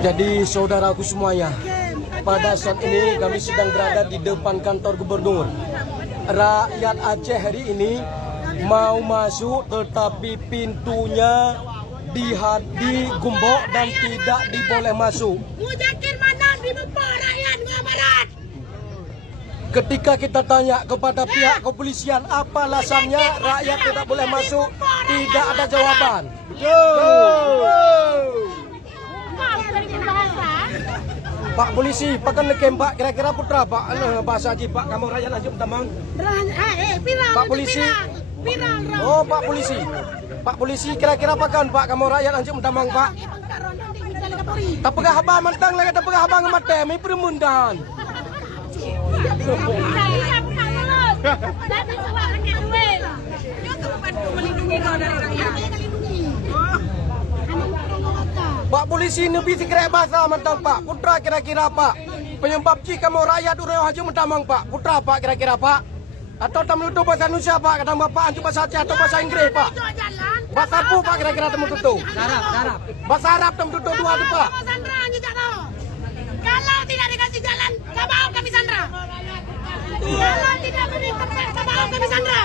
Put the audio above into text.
Jadi saudaraku semuanya, pada saat ini kami sedang berada di depan kantor gubernur. Rakyat Aceh hari ini mau masuk tetapi pintunya digembok dan tidak diboleh masuk. Muzakir mana di rakyat Gua Barat? Ketika kita tanya kepada pihak kepolisian apa alasannya rakyat tidak boleh masuk, tidak ada jawaban. Pak polisi, pakan nekem Pak, kira-kira putra Pak, bahasa Haji Pak, kamu rakyat lanjut tamang. Pak polisi. Oh Pak polisi. Pak polisi kira-kira pakan Pak, kamu rakyat lanjut tamang Pak. Tapagah haba mantang lagi tapagah haba ngamate, may permundahan. Pak polisi nebi sekret bahasa mantang Pak. Putra kira-kira Pak. Penyebab jika mau rakyat urang haju mentamang Pak. Putra Pak kira-kira Pak. Atau tamu itu bahasa Indonesia Pak. Kadang Bapak anjuk bahasa Aceh atau bahasa Inggris Pak. Bahasa apa Pak kira-kira tamu itu? Arab. Bahasa Arab tamu itu dua tu Pak. Kalau tidak dikasih jalan, gak mau kami sandra. Kalau tidak beri tempat, gak mau kami sandra.